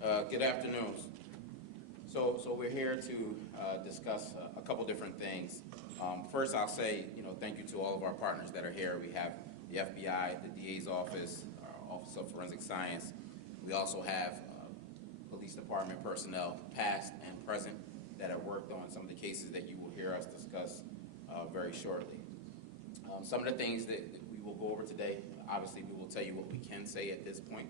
Good afternoon. So we're here to discuss a couple different things. First, I'll say, thank you to all of our partners that are here. We have the FBI, the DA's office, our Office of Forensic Science. We also have police department personnel, past and present, that have worked on some of the cases that you will hear us discuss very shortly. Some of the things that we will go over today, obviously we will tell you what we can say at this point.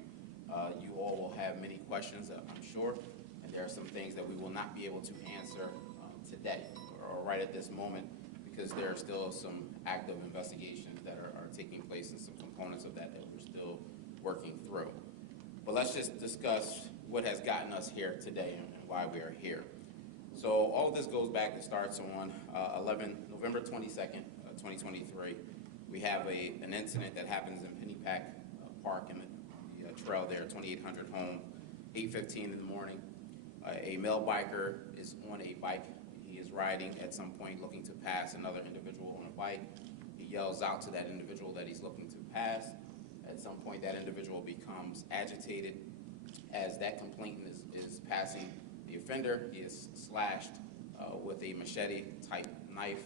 You all will have many questions, I'm sure, and there are some things that we will not be able to answer today or right at this moment because there are still some active investigations that are taking place and some components of that we're still working through. But let's just discuss what has gotten us here today and why we are here. So all of this goes back, it starts on November 22nd, 2023. We have an incident that happens in Fairmount Park in the trail there, 2800 home, 8:15 in the morning. A male biker is on a bike. He is riding at some point looking to pass another individual on a bike. He yells out to that individual that he's looking to pass. At some point that individual becomes agitated. As that complainant is passing the offender, he is slashed with a machete type knife,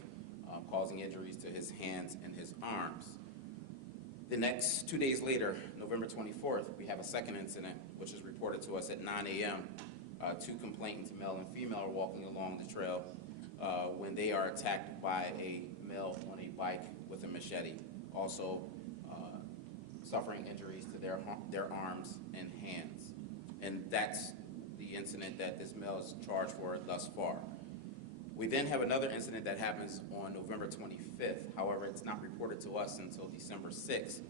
causing injuries to his hands and his arms. The next 2 days later, November 24th, we have a second incident, which is reported to us at 9 a.m. Two complainants, male and female, are walking along the trail when they are attacked by a male on a bike with a machete, also suffering injuries to their arms and hands. And that's the incident that this male is charged for thus far. We then have another incident that happens on November 25th. However, it's not reported to us until December 6th,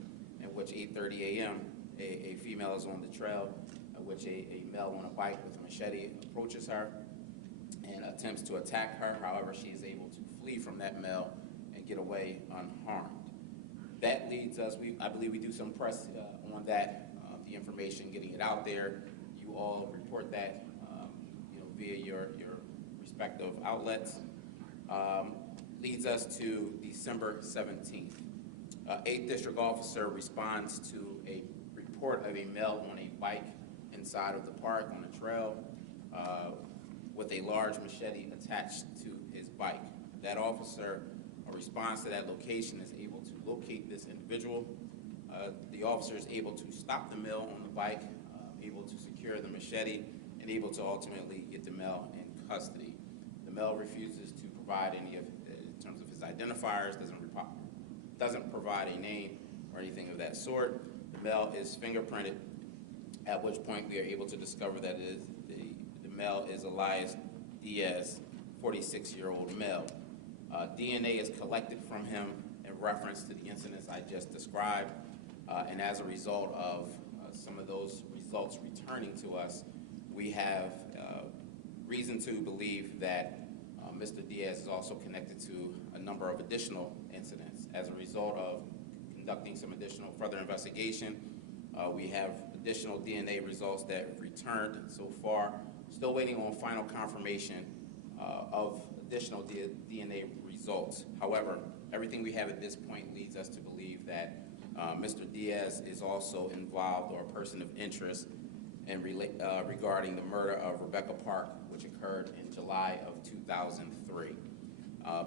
in which 8:30 a.m. a female is on the trail, in which a male on a bike with a machete approaches her and attempts to attack her. However, she is able to flee from that male and get away unharmed. That leads us, I believe we do some press on that, the information, getting it out there. You all report that via your respective outlets. Leads us to December 17th. 8th District Officer responds to a report of a male on a bike inside of the park on a trail with a large machete attached to his bike. That officer responds to that location, is able to locate this individual. The officer is able to stop the male on the bike, able to secure the machete, and able to ultimately get the male in custody. The male refuses to provide any of, in terms of his identifiers, doesn't provide a name or anything of that sort. The male is fingerprinted, at which point we are able to discover that the male is Elias Diaz, 46-year-old male. DNA is collected from him in reference to the incidents I just described, and as a result of some of those results returning to us, we have reason to believe that Mr. Diaz is also connected to a number of additional incidents. As a result of conducting some additional further investigation, we have additional DNA results that have returned so far. Still waiting on final confirmation of additional DNA results. However, everything we have at this point leads us to believe that Mr. Diaz is also involved or a person of interest in regarding the murder of Rebecca Park, which occurred in July of 2003,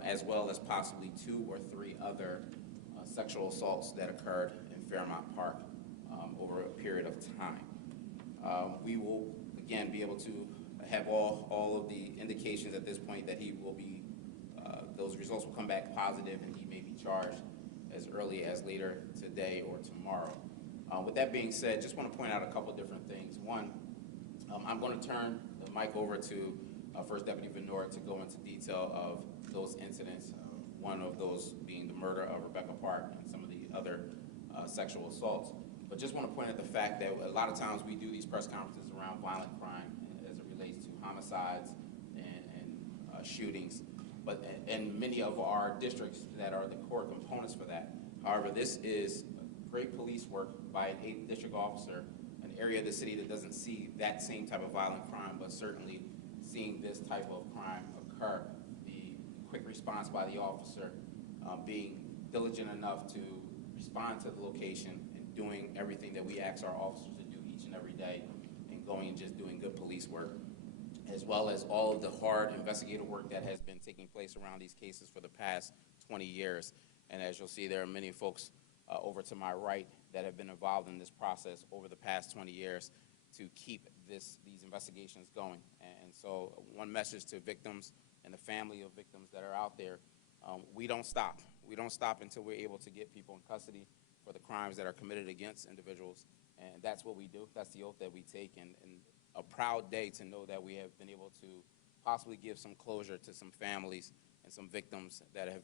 as well as possibly 2 or 3 other sexual assaults that occurred in Fairmount Park over a period of time. We will, again, be able to have all of the indications at this point that he will be, those results will come back positive and he may be charged as early as later today or tomorrow. With that being said, just want to point out a couple different things. One, I'm going to turn the mic over to First Deputy Venora to go into detail of those incidents, one of those being the murder of Rebecca Park and some of the other sexual assaults. But just want to point out the fact that a lot of times we do these press conferences around violent crime as it relates to homicides and shootings, but and many of our districts that are the core components for that. However, this is great police work by an 8th District officer, an area of the city that doesn't see that same type of violent crime, but certainly seeing this type of crime occur. The quick response by the officer, being diligent enough to respond to the location and doing everything that we ask our officers to do each and every day, going and just doing good police work, as well as all of the hard investigative work that has been taking place around these cases for the past 20 years. And as you'll see, there are many folks over to my right that have been involved in this process over the past 20 years to keep these investigations going. And so one message to victims and the family of victims that are out there, we don't stop. We don't stop until we're able to get people in custody for the crimes that are committed against individuals. And that's what we do. That's the oath that we take. And a proud day to know that we have been able to possibly give some closure to some families and some victims that have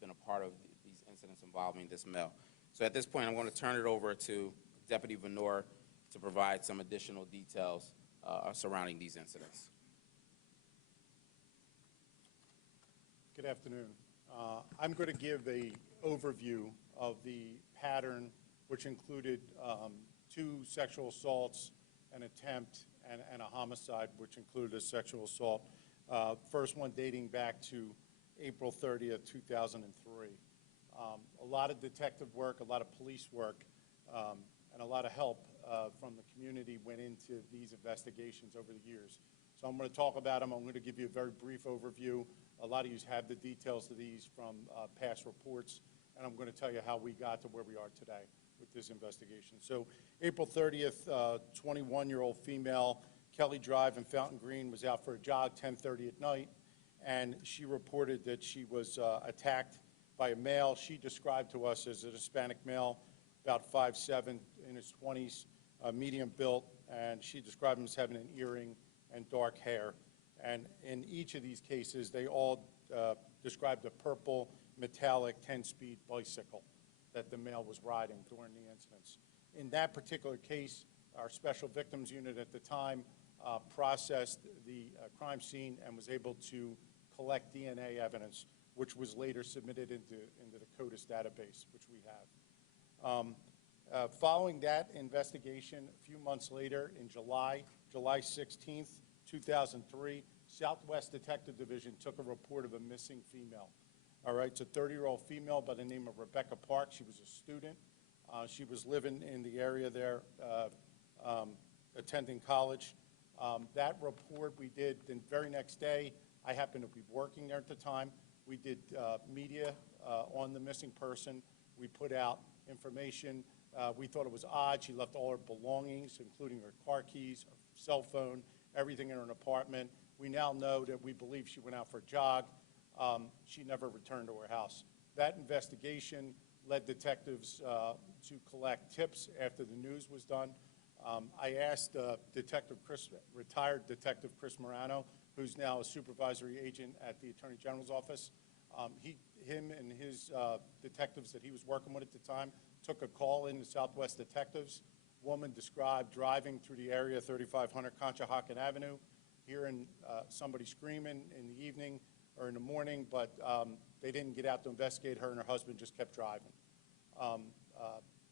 been a part of these incidents involving this male. So at this point, I'm going to turn it over to Deputy Venor to provide some additional details surrounding these incidents. Good afternoon. I'm going to give an overview of the pattern, which included 2 sexual assaults, an attempt, and a homicide, which included a sexual assault. First one dating back to April 30th, 2003. A lot of detective work, a lot of police work, and a lot of help from the community went into these investigations over the years. So I'm going to talk about them. I'm going to give you a very brief overview. A lot of you have the details of these from past reports, and I'm going to tell you how we got to where we are today with this investigation. So April 30th, 21-year-old female, Kelly Drive in Fountain Green, was out for a jog 10:30 at night, and she reported that she was attacked by a male she described to us as a Hispanic male, about 5'7", in his 20s, medium built, and she described him as having an earring and dark hair. And in each of these cases, they all described a purple metallic 10-speed bicycle that the male was riding during the incidents. In that particular case, our Special Victims Unit at the time processed the crime scene and was able to collect DNA evidence, which was later submitted into the CODIS database, which we have. Following that investigation, a few months later, in July 16th, 2003, Southwest Detective Division took a report of a missing female. All right, it's a 30-year-old female by the name of Rebecca Park. She was a student. She was living in the area there, attending college. That report we did the very next day. I happened to be working there at the time. We did media on the missing person. We put out information. We thought it was odd. She left all her belongings, including her car keys, her cell phone, everything in her apartment. We now know that we believe she went out for a jog. She never returned to her house. That investigation led detectives to collect tips after the news was done. I asked retired Detective Chris Morano, who's now a supervisory agent at the Attorney General's office. Him and his detectives that he was working with at the time took a call in to Southwest Detectives. Woman described driving through the area, 3500 Conshohocken Avenue, hearing somebody screaming in the evening or in the morning, but they didn't get out to investigate. Her and her husband just kept driving.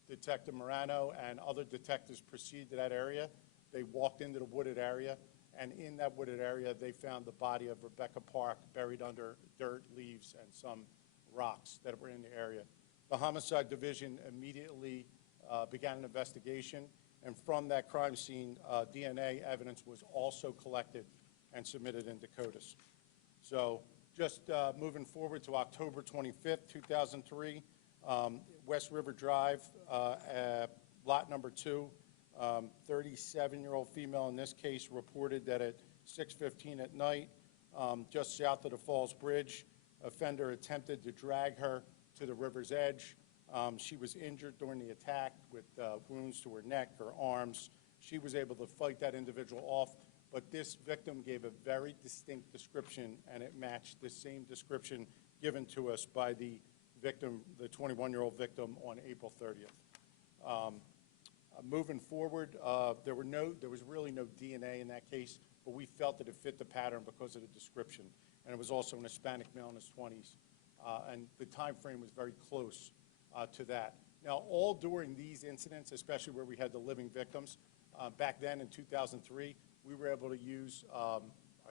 Detective Morano and other detectives proceeded to that area. They walked into the wooded area, and in that wooded area, they found the body of Rebecca Park buried under dirt, leaves, and some rocks that were in the area. The Homicide Division immediately began an investigation, and from that crime scene, DNA evidence was also collected and submitted into CODIS. So just moving forward to October 25th, 2003, West River Drive, lot number 2, 37-year-old female in this case reported that at 6:15 at night, just south of the Falls Bridge, offender attempted to drag her to the river's edge. She was injured during the attack with wounds to her neck, her arms. She was able to fight that individual off, but this victim gave a very distinct description, and it matched the same description given to us by the victim, the 21-year-old victim, on April 30th. Moving forward, there was really no DNA in that case, but we felt that it fit the pattern because of the description, and it was also an Hispanic male in his 20s, and the time frame was very close to that. Now, all during these incidents, especially where we had the living victims, back then in 2003, we were able to use our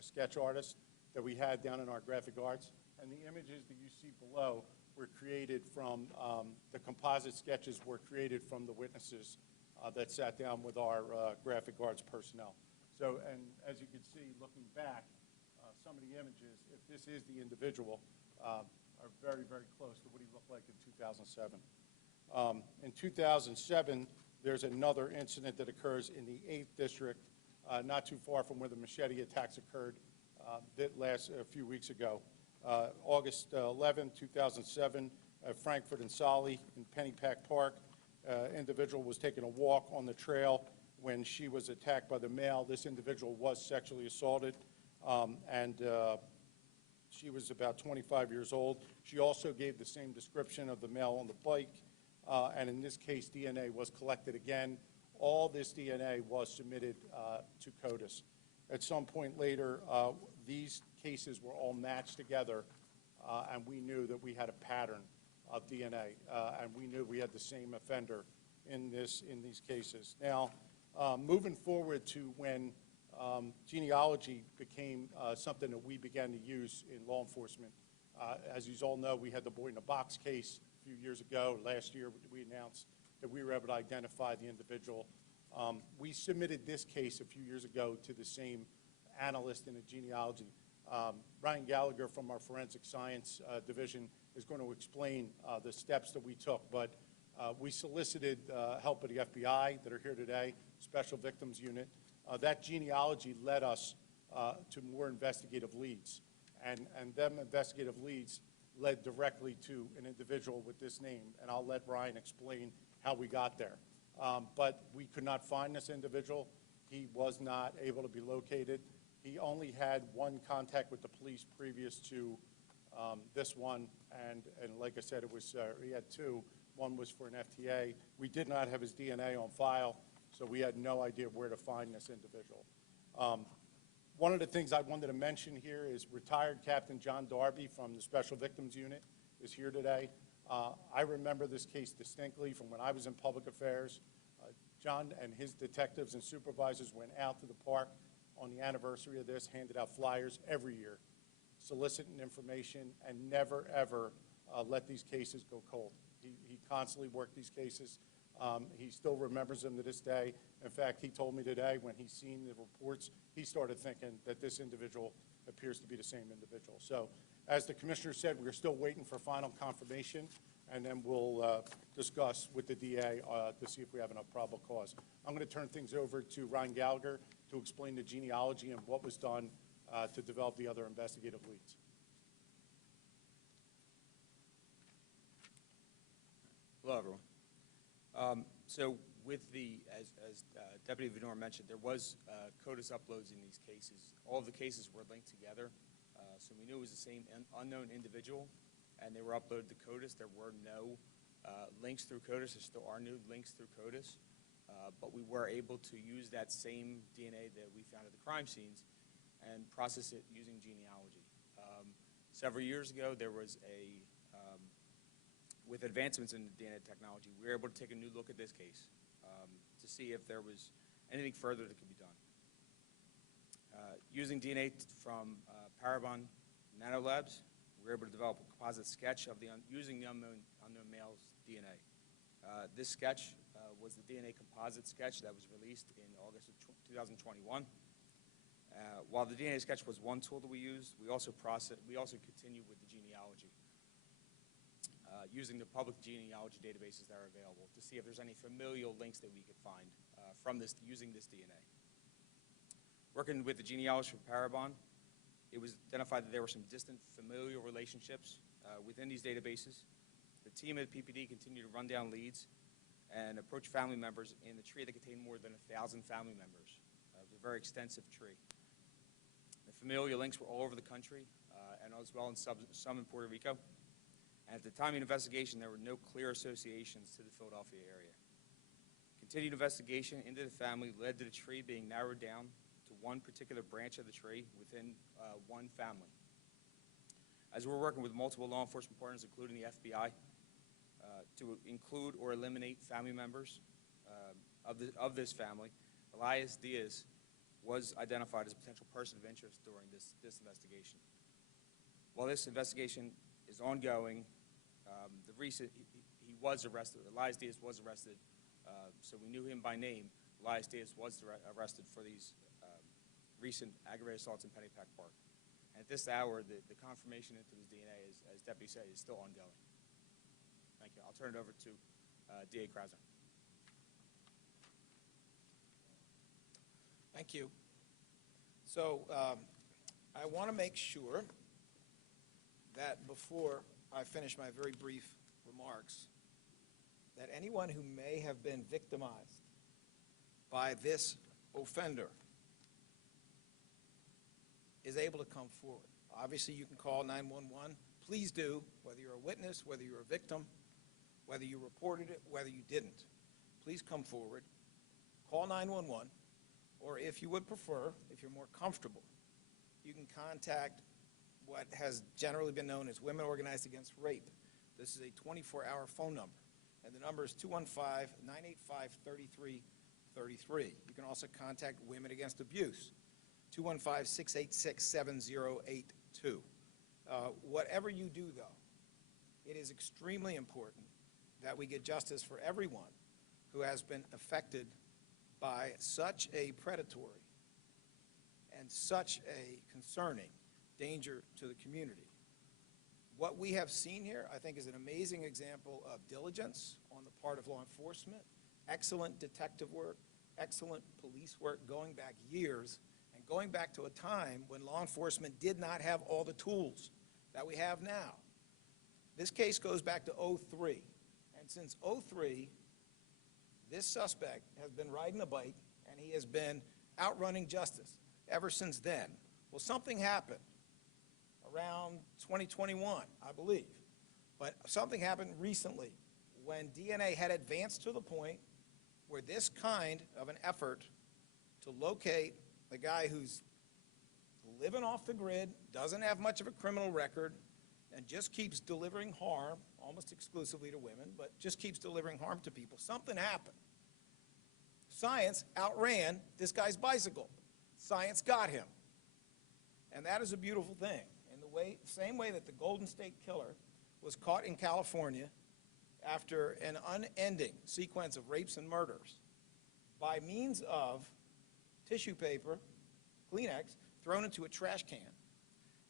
sketch artist that we had down in our graphic arts, and the images that you see below were created from, the composite sketches were created from the witnesses that sat down with our graphic arts personnel. So, and as you can see, looking back, some of the images, if this is the individual, are very, very close to what he looked like in 2007. In 2007, there's another incident that occurs in the 8th District, not too far from where the machete attacks occurred that last a few weeks ago. August 11, 2007, at Frankfurt and Solly in Pennypack Park, individual was taking a walk on the trail when she was attacked by the male. This individual was sexually assaulted, and she was about 25 years old. She also gave the same description of the male on the bike, and in this case, DNA was collected again. All this DNA was submitted to CODIS. At some point later, these cases were all matched together, and we knew that we had a pattern of DNA, and we knew we had the same offender in these cases. Now, moving forward to when genealogy became something that we began to use in law enforcement. As you all know, we had the boy in the box case a few years ago. Last year, we announced that we were able to identify the individual. We submitted this case a few years ago to the same analyst in the genealogy. Ryan Gallagher from our forensic science division is going to explain the steps that we took, but we solicited help of the FBI that are here today, Special Victims Unit. That genealogy led us to more investigative leads, and them investigative leads led directly to an individual with this name, and I'll let Ryan explain how we got there. But we could not find this individual. He was not able to be located. He only had one contact with the police previous to this one, and like I said, it was he had two. One was for an FTA. We did not have his DNA on file, so we had no idea where to find this individual. One of the things I wanted to mention here is retired Captain John Darby from the Special Victims Unit is here today. I remember this case distinctly from when I was in public affairs. John and his detectives and supervisors went out to the park on the anniversary of this, handed out flyers every year, soliciting information, and never, ever let these cases go cold. He constantly worked these cases. He still remembers them to this day. In fact, he told me today when he seen the reports, he started thinking that this individual appears to be the same individual. So, as the commissioner said, we're still waiting for final confirmation, and then we'll discuss with the DA to see if we have enough probable cause. I'm going to turn things over to Ryan Gallagher to explain the genealogy and what was done to develop the other investigative leads. Hello, everyone. So with the, as Deputy Venor mentioned, there was CODIS uploads in these cases. All of the cases were linked together, so we knew it was the same unknown individual, and they were uploaded to CODIS. There were no links through CODIS. There still are no links through CODIS, but we were able to use that same DNA that we found at the crime scenes and process it using genealogy. Several years ago, there was with advancements in DNA technology, we were able to take a new look at this case to see if there was anything further that could be done. Using DNA from Parabon Nanolabs, we were able to develop a composite sketch of using the unknown male's DNA. This sketch was the DNA composite sketch that was released in August of 2021. While the DNA sketch was one tool that we used, we also continued with the genealogy. Using the public genealogy databases that are available to see if there's any familial links that we could find from this, using this DNA. Working with the genealogy from Parabon, it was identified that there were some distant familial relationships within these databases. The team at PPD continued to run down leads and approach family members in the tree that contained more than 1,000 family members. It was a very extensive tree. The familial links were all over the country and as well in some in Puerto Rico. And at the time of the investigation, there were no clear associations to the Philadelphia area. Continued investigation into the family led to the tree being narrowed down to one particular branch of the tree within one family. As we're working with multiple law enforcement partners, including the FBI, to include or eliminate family members of this family, Elias Diaz was identified as a potential person of interest during this investigation. While this investigation is ongoing, he was arrested. Elias Diaz was arrested so we knew him by name. Elias Diaz was arrested for these recent aggravated assaults in Pennypack Park. And at this hour, the confirmation into this DNA, as Deputy said, is still ongoing. Thank you. I'll turn it over to DA Krasner. Thank you. So I want to make sure that before I finish my very brief remarks, that anyone who may have been victimized by this offender is able to come forward. Obviously, you can call 911. Please do, whether you're a witness, whether you're a victim, whether you reported it, whether you didn't. Please come forward, call 911, or if you would prefer, if you're more comfortable, you can contact what has generally been known as Women Organized Against Rape. This is a 24-hour phone number, and the number is 215-985-3333. You can also contact Women Against Abuse, 215-686-7082. Whatever you do, though, it is extremely important that we get justice for everyone who has been affected by such a predatory and such a concerning danger to the community. What we have seen here, I think, is an amazing example of diligence on the part of law enforcement, excellent detective work, excellent police work going back years, and going back to a time when law enforcement did not have all the tools that we have now. This case goes back to '03, and since '03, this suspect has been riding a bike, and he has been outrunning justice ever since then. Well, something happened around 2021, I believe. But something happened recently when DNA had advanced to the point where this kind of an effort to locate the guy who's living off the grid, doesn't have much of a criminal record, and just keeps delivering harm, almost exclusively to women, but just keeps delivering harm to people. Something happened. Science outran this guy's bicycle. Science got him. And that is a beautiful thing. In the same way that the Golden State Killer was caught in California after an unending sequence of rapes and murders by means of tissue paper, Kleenex, thrown into a trash can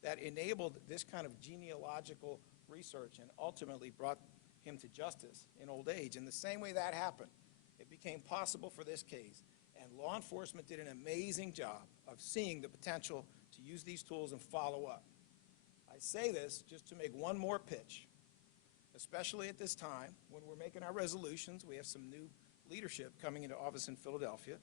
that enabled this kind of genealogical research and ultimately brought him to justice in old age. In the same way that happened, it became possible for this case, and law enforcement did an amazing job of seeing the potential to use these tools and follow up. I say this just to make one more pitch, especially at this time when we're making our resolutions. We have some new leadership coming into office in Philadelphia,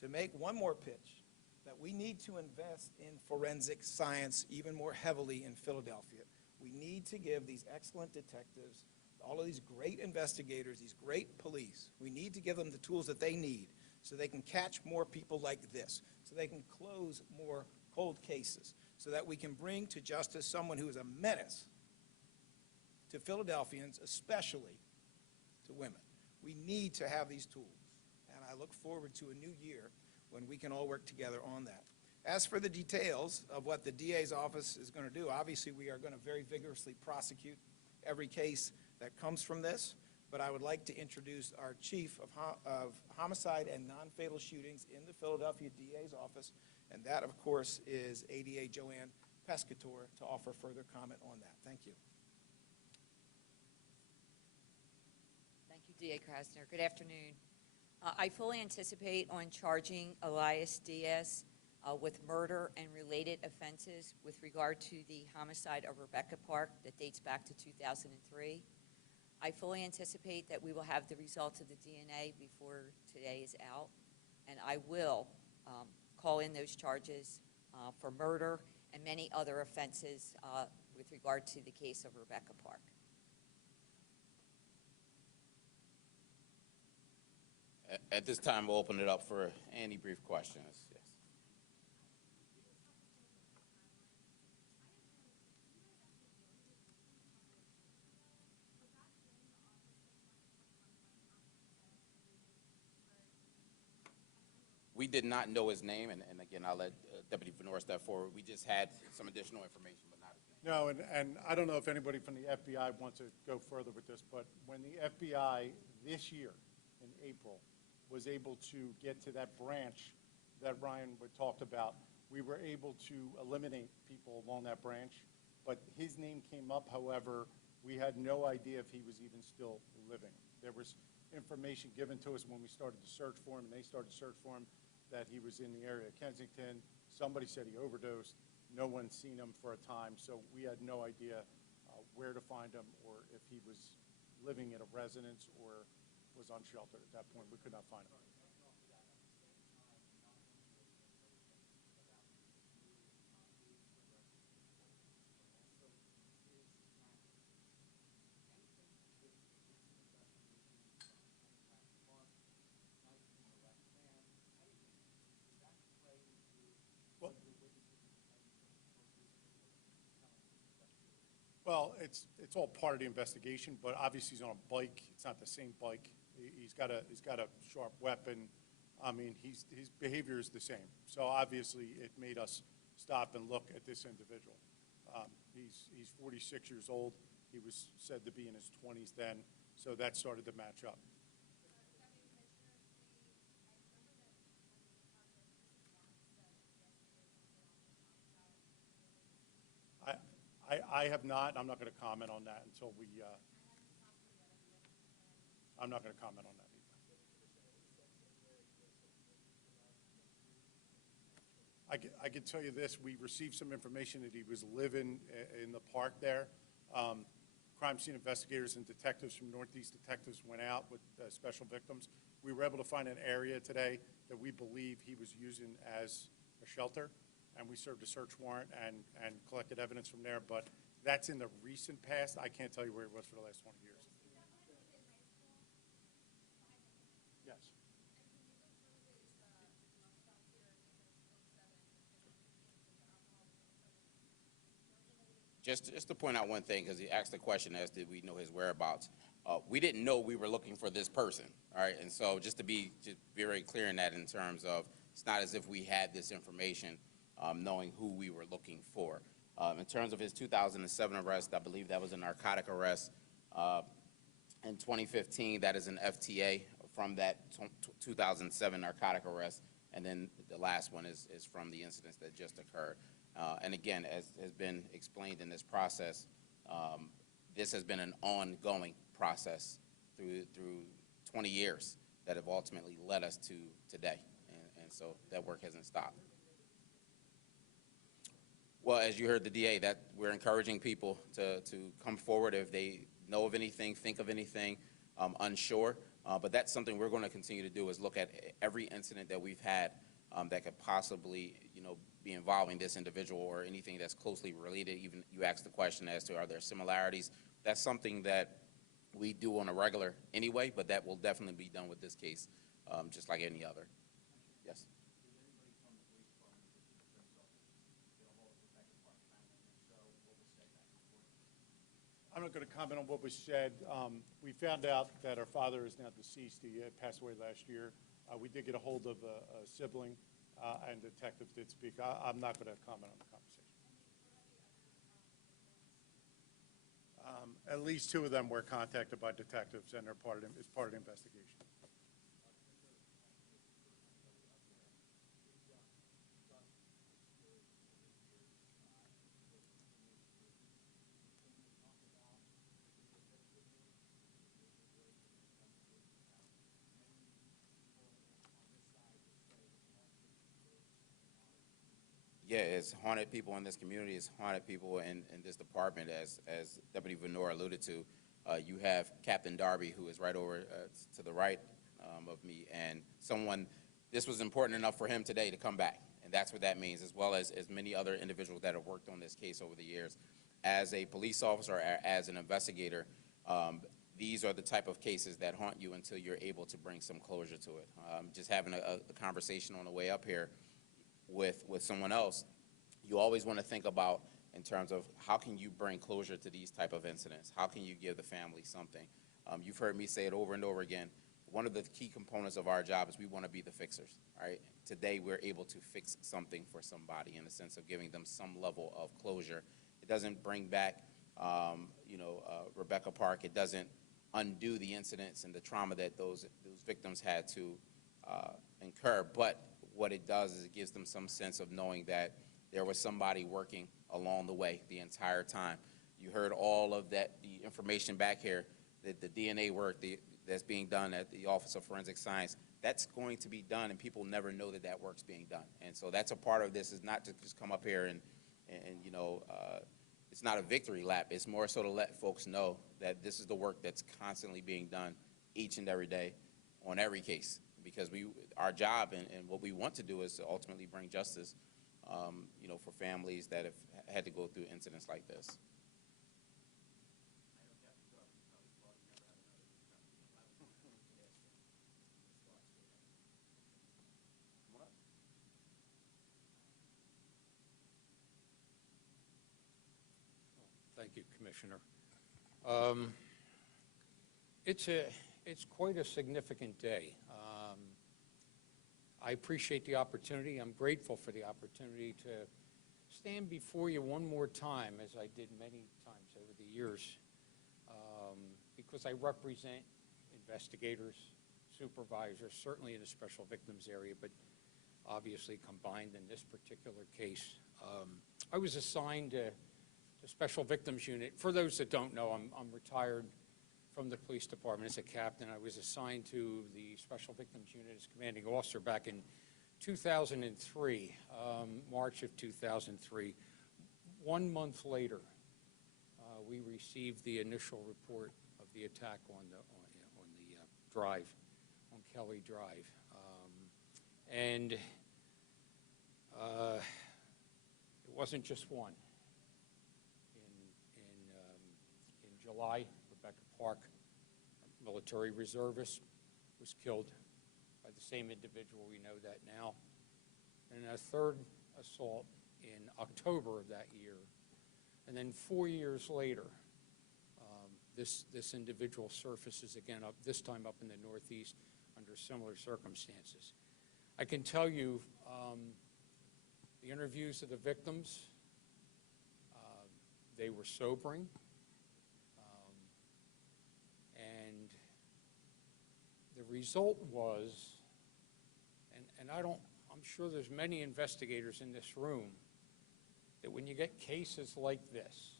to make one more pitch that we need to invest in forensic science even more heavily in Philadelphia. We need to give these excellent detectives, all of these great investigators, these great police, we need to give them the tools that they need so they can catch more people like this, so they can close more cold cases, so that we can bring to justice someone who is a menace to Philadelphians, especially to women. We need to have these tools, and I look forward to a new year when we can all work together on that. As for the details of what the DA's office is going to do, obviously we are going to very vigorously prosecute every case that comes from this, but I would like to introduce our Chief of Homicide and Non-Fatal Shootings in the Philadelphia DA's office, and that, of course, is ADA Joanne Pescator, to offer further comment on that. Thank you. Thank you, DA Krasner. Good afternoon. I fully anticipate on charging Elias Diaz with murder and related offenses with regard to the homicide of Rebecca Park that dates back to 2003. I fully anticipate that we will have the results of the DNA before today is out, and I will call in those charges for murder and many other offenses with regard to the case of Rebecca Park. At this time, we'll open it up for any brief questions. Yes. We did not know his name, and again, I'll let Deputy Venora step forward. We just had some additional information, but not his name. No, and I don't know if anybody from the FBI wants to go further with this, but when the FBI this year, in April, was able to get to that branch that Ryan would talked about. We were able to eliminate people along that branch, but his name came up. However, we had no idea if he was even still living. There was information given to us when we started to search for him, and they started to search for him, that he was in the area of Kensington. Somebody said he overdosed. No one's seen him for a time, so we had no idea where to find him, or if he was living in a residence or was unsheltered at that point. We could not find him. Well, it's all part of the investigation, but obviously he's on a bike. It's not the same bike. He's got a sharp weapon. I mean, his behavior is the same. So obviously it made us stop and look at this individual. He's 46 years old. He was said to be in his 20s then, so that started to match up. I have not. I'm not going to comment on that until we. I'm not going to comment on that either. I can tell you this: we received some information that he was living in the park there. Crime scene investigators and detectives from Northeast Detectives went out with special victims. We were able to find an area today that we believe he was using as a shelter, and we served a search warrant and collected evidence from there. But that's in the recent past. I can't tell you where he was for the last 20 years. Yes. Just to point out one thing, because he asked the question as did we know his whereabouts. We didn't know we were looking for this person, all right? And so just to be very clear in that, in terms of, it's not as if we had this information knowing who we were looking for. In terms of his 2007 arrest, I believe that was a narcotic arrest. In 2015, that is an FTA from that 2007 narcotic arrest. And then the last one is from the incidents that just occurred. And again, as has been explained in this process, this has been an ongoing process through 20 years that have ultimately led us to today. And so that work hasn't stopped. Well, as you heard the DA, that we're encouraging people to come forward if they know of anything, think of anything, unsure. But that's something we're going to continue to do, is look at every incident that we've had that could possibly, be involving this individual or anything that's closely related. Even you asked the question as to, are there similarities? That's something that we do on a regular anyway, but that will definitely be done with this case, just like any other. Yes. I'm not going to comment on what was said. We found out that our father is now deceased. He passed away last year. We did get a hold of a sibling, and detectives did speak. I'm not going to comment on the conversation. At least 2 of them were contacted by detectives, and they're part of the investigation. Yeah, it's haunted people in this community. It's haunted people in this department, as Deputy Venor alluded to. You have Captain Darby, who is right over to the right of me, and this was important enough for him today to come back, and that's what that means, as well as many other individuals that have worked on this case over the years. As a police officer, or as an investigator, these are the type of cases that haunt you until you're able to bring some closure to it. Just having a conversation on the way up here with someone else, you always want to think about in terms of how can you bring closure to these type of incidents? How can you give the family something? You've heard me say it over and over again. One of the key components of our job is we want to be the fixers, right? Today we're able to fix something for somebody in the sense of giving them some level of closure. It doesn't bring back, Rebecca Park. It doesn't undo the incidents and the trauma that those victims had to incur. But what it does is it gives them some sense of knowing that there was somebody working along the way the entire time. You heard all of that, the information back here, that the DNA work that's being done at the Office of Forensic Science, that's going to be done, and people never know that that work's being done. And so that's a part of this, is not to just come up here and you know, it's not a victory lap. It's more so to let folks know that this is the work that's constantly being done each and every day on every case. Because our job and what we want to do is to ultimately bring justice, you know, for families that have had to go through incidents like this. Thank you, Commissioner. It's quite a significant day. I appreciate the opportunity. I'm grateful for the opportunity to stand before you one more time, as I did many times over the years, because I represent investigators, supervisors, certainly in the special victims area, but obviously combined in this particular case. I was assigned to the Special Victims Unit. For those that don't know, I'm retired from the police department as a captain. I was assigned to the Special Victims Unit as commanding officer back in 2003, March of 2003. 1 month later, we received the initial report of the attack on the drive, on Kelly Drive. And it wasn't just one. In July, Rebecca Park, military reservist, was killed by the same individual. We know that now. And a third assault in October of that year. And then 4 years later, this individual surfaces again, this time up in the Northeast under similar circumstances. I can tell you the interviews of the victims, they were sobering. And the result was, and I'm sure there's many investigators in this room, that when you get cases like this,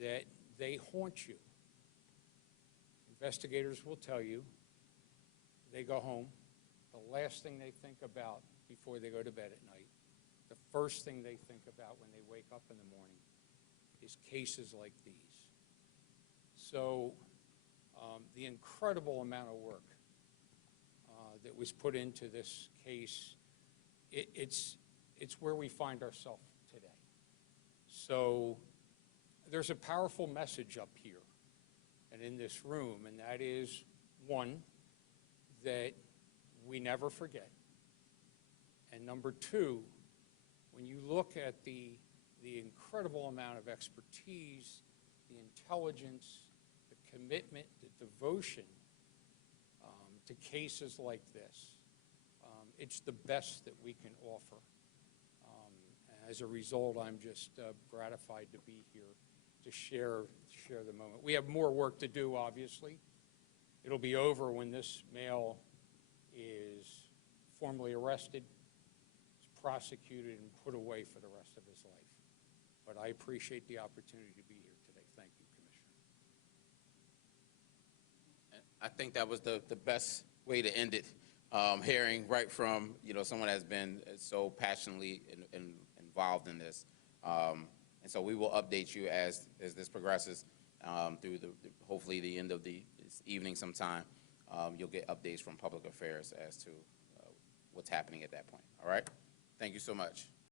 that they haunt you. Investigators will tell you, they go home, the last thing they think about before they go to bed at night, the first thing they think about when they wake up in the morning is cases like these. So the incredible amount of work that was put into this case, it's where we find ourselves today. So there's a powerful message up here and in this room, and that is, one, that we never forget. And number two, when you look at the incredible amount of expertise, the intelligence, the commitment, the devotion to cases like this, it's the best that we can offer. As a result, I'm just gratified to be here to share the moment. We have more work to do, obviously. It'll be over when this male is formally arrested, is prosecuted, and put away for the rest of his life. But I appreciate the opportunity to be here today. Thank you, Commissioner. I think that was the best way to end it, hearing right from, you know, someone that's been so passionately involved in this. And so we will update you as this progresses through hopefully the end of this evening sometime. You'll get updates from Public Affairs as to what's happening at that point. All right? Thank you so much.